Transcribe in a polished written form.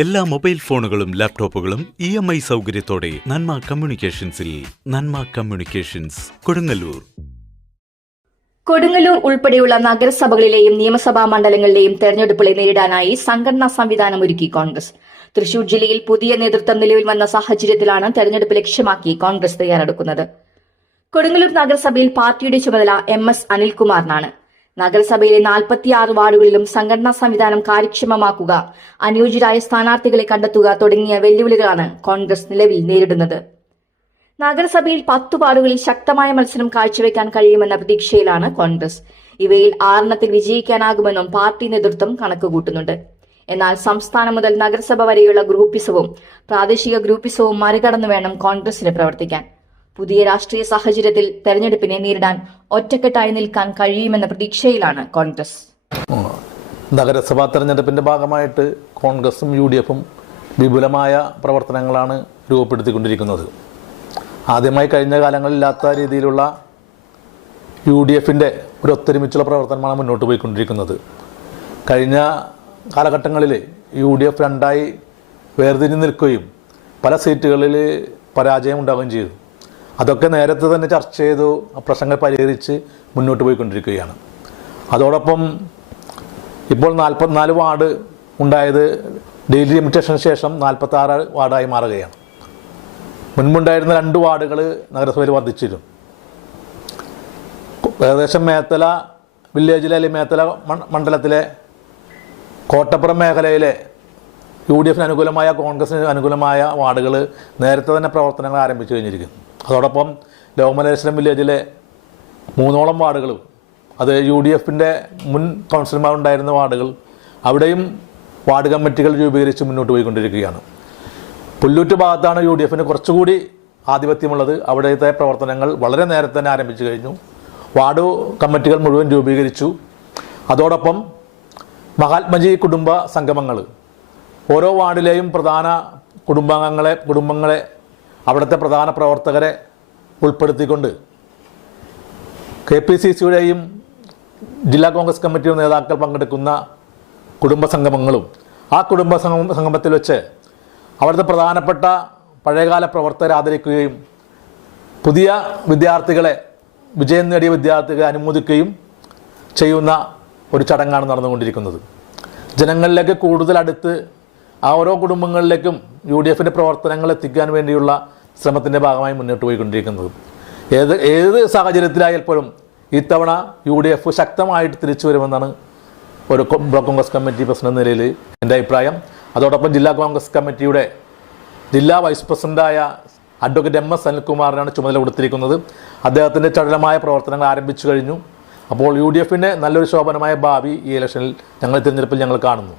എല്ലാ മൊബൈൽ ഫോണുകളും ലാപ്ടോപ്പുകളും EMI സൗകര്യത്തോടെ നന്മ കമ്മ്യൂണിക്കേഷൻസിൽ. നന്മ കമ്മ്യൂണിക്കേഷൻസ്, കൊടുങ്ങല്ലൂർ. കൊടുങ്ങല്ലൂർ ഉൾപ്പെടെയുള്ള നഗരസഭകളിലെയും നിയമസഭാ മണ്ഡലങ്ങളിലെയും തെരഞ്ഞെടുപ്പുകളെ നേരിടാനായി സംഘടനാ സംവിധാനമൊരുക്കി കോൺഗ്രസ്. തൃശൂർ ജില്ലയിൽ പുതിയ നേതൃത്വം നിലവിൽ വന്ന സാഹചര്യത്തിലാണ് തെരഞ്ഞെടുപ്പ് ലക്ഷ്യമാക്കി കോൺഗ്രസ് തയ്യാറെടുക്കുന്നത്. കൊടുങ്ങല്ലൂർ നഗരസഭയിൽ പാർട്ടിയുടെ ചുമതല MS അനിൽകുമാറിനാണ്. നഗരസഭയിലെ 46 വാർഡുകളിലും സംഘടനാ സംവിധാനം കാര്യക്ഷമമാക്കുക, അനുയോജ്യരായ സ്ഥാനാർത്ഥികളെ കണ്ടെത്തുക തുടങ്ങിയ വെല്ലുവിളികളാണ് കോൺഗ്രസ് നിലവിൽ നേരിടുന്നത്. നഗരസഭയിൽ 10 വാർഡുകളിൽ ശക്തമായ മത്സരം കാഴ്ചവെക്കാൻ കഴിയുമെന്ന പ്രതീക്ഷയിലാണ് കോൺഗ്രസ്. ഇവയിൽ 6 വിജയിക്കാനാകുമെന്നും പാർട്ടി നേതൃത്വം കണക്കുകൂട്ടുന്നുണ്ട്. എന്നാൽ സംസ്ഥാനം മുതൽ നഗരസഭ വരെയുള്ള ഗ്രൂപ്പിസവും പ്രാദേശിക ഗ്രൂപ്പിസവും മറികടന്നു വേണം കോൺഗ്രസിന് പ്രവർത്തിക്കാൻ. പുതിയ രാഷ്ട്രീയ സാഹചര്യത്തിൽ തെരഞ്ഞെടുപ്പിനെ നേരിടാൻ ഒറ്റക്കെട്ടായി നിൽക്കാൻ കഴിയുമെന്ന പ്രതീക്ഷയിലാണ് കോൺഗ്രസ്. നഗരസഭാ തെരഞ്ഞെടുപ്പിന്റെ ഭാഗമായിട്ട് കോൺഗ്രസും UDFും വിപുലമായ പ്രവർത്തനങ്ങളാണ് രൂപപ്പെടുത്തിക്കൊണ്ടിരിക്കുന്നത്. ആദ്യമായി കഴിഞ്ഞ കാലങ്ങളില്ലാത്ത രീതിയിലുള്ള UDFിൻ്റെ ഒരു ഒത്തൊരുമിച്ചുള്ള പ്രവർത്തനമാണ് മുന്നോട്ട് പോയിക്കൊണ്ടിരിക്കുന്നത്. കഴിഞ്ഞ കാലഘട്ടങ്ങളിൽ UDF രണ്ടായി വേർതിരിഞ്ഞ് നിൽക്കുകയും പല സീറ്റുകളിൽ പരാജയം ഉണ്ടാവുകയും ചെയ്തു. അതൊക്കെ നേരത്തെ തന്നെ ചർച്ച ചെയ്തു, പ്രശ്നങ്ങൾ പരിഹരിച്ച് മുന്നോട്ട് പോയിക്കൊണ്ടിരിക്കുകയാണ്. അതോടൊപ്പം ഇപ്പോൾ 44 വാർഡ് ഉണ്ടായത് ഡെയിലി ലിമിറ്റേഷന് ശേഷം 46 വാർഡായി മാറുകയാണ്. മുൻപുണ്ടായിരുന്ന 2 വാർഡുകൾ നഗരസഭയിൽ വർദ്ധിച്ചിരുന്നു. ഏകദേശം മേത്തല വില്ലേജിലെ അല്ലെങ്കിൽ മേത്തല മണ്ഡലത്തിലെ കോട്ടപ്പുറം മേഖലയിലെ UDFിന് അനുകൂലമായ കോൺഗ്രസിന് അനുകൂലമായ വാർഡുകൾ നേരത്തെ തന്നെ പ്രവർത്തനങ്ങൾ ആരംഭിച്ചു കഴിഞ്ഞിരിക്കുന്നു. അതോടൊപ്പം ലോകമലേശ്വരം വില്ലേജിലെ 3 വാർഡുകളും, അത് UDFിൻ്റെ മുൻ കൗൺസിലർമാരുണ്ടായിരുന്ന വാർഡുകൾ, അവിടെയും വാർഡ് കമ്മിറ്റികൾ രൂപീകരിച്ച് മുന്നോട്ട് പോയിക്കൊണ്ടിരിക്കുകയാണ്. പുല്ലൂറ്റ് ഭാഗത്താണ് UDFിന് കുറച്ചുകൂടി ആധിപത്യമുള്ളത്. അവിടുത്തെ പ്രവർത്തനങ്ങൾ വളരെ നേരത്തെ തന്നെ ആരംഭിച്ചു കഴിഞ്ഞു. വാർഡ് കമ്മിറ്റികൾ മുഴുവൻ രൂപീകരിച്ചു. അതോടൊപ്പം മഹാത്മജി കുടുംബ സംഗമങ്ങൾ, ഓരോ വാർഡിലെയും പ്രധാന കുടുംബങ്ങളെ അവിടുത്തെ പ്രധാന പ്രവർത്തകരെ ഉൾപ്പെടുത്തിക്കൊണ്ട് KPCCയുടെയും ജില്ലാ കോൺഗ്രസ് കമ്മിറ്റിയുടെ നേതാക്കൾ പങ്കെടുക്കുന്ന കുടുംബ സംഗമങ്ങളും, ആ കുടുംബ സംഗമത്തിൽ വെച്ച് അവിടുത്തെ പ്രധാനപ്പെട്ട പഴയകാല പ്രവർത്തകരെ ആദരിക്കുകയും പുതിയ വിദ്യാർത്ഥികളെ, വിജയം നേടിയ വിദ്യാർത്ഥികളെ അനുമോദിക്കുകയും ചെയ്യുന്ന ഒരു ചടങ്ങാണ് നടന്നുകൊണ്ടിരിക്കുന്നത്. ജനങ്ങളിലേക്ക് കൂടുതൽ അടുത്ത് ആ ഓരോ കുടുംബങ്ങളിലേക്കും UDFിൻ്റെ പ്രവർത്തനങ്ങൾ എത്തിക്കാൻ വേണ്ടിയുള്ള ശ്രമത്തിൻ്റെ ഭാഗമായി മുന്നോട്ട് പോയിക്കൊണ്ടിരിക്കുന്നത്. ഏത് സാഹചര്യത്തിലായാലും ഇത്തവണ UDF ശക്തമായിട്ട് തിരിച്ചു വരുമെന്നാണ് ഒരു ബ്ലോക്ക് കോൺഗ്രസ് കമ്മിറ്റി പ്രസിഡന്റ് നിലയിൽ എൻ്റെ അഭിപ്രായം. അതോടൊപ്പം ജില്ലാ കോൺഗ്രസ് കമ്മിറ്റിയുടെ ജില്ലാ വൈസ് പ്രസിഡന്റായ അഡ്വക്കേറ്റ് MS അനിൽകുമാറിനാണ് ചുമതല കൊടുത്തിരിക്കുന്നത്. അദ്ദേഹത്തിൻ്റെ ചടുലമായ പ്രവർത്തനങ്ങൾ ആരംഭിച്ചു കഴിഞ്ഞു. അപ്പോൾ UDFിൻ്റെ നല്ലൊരു ശോഭനമായ ഭാവി ഈ ഇലക്ഷനിൽ തിരഞ്ഞെടുപ്പിൽ ഞങ്ങൾ കാണുന്നു.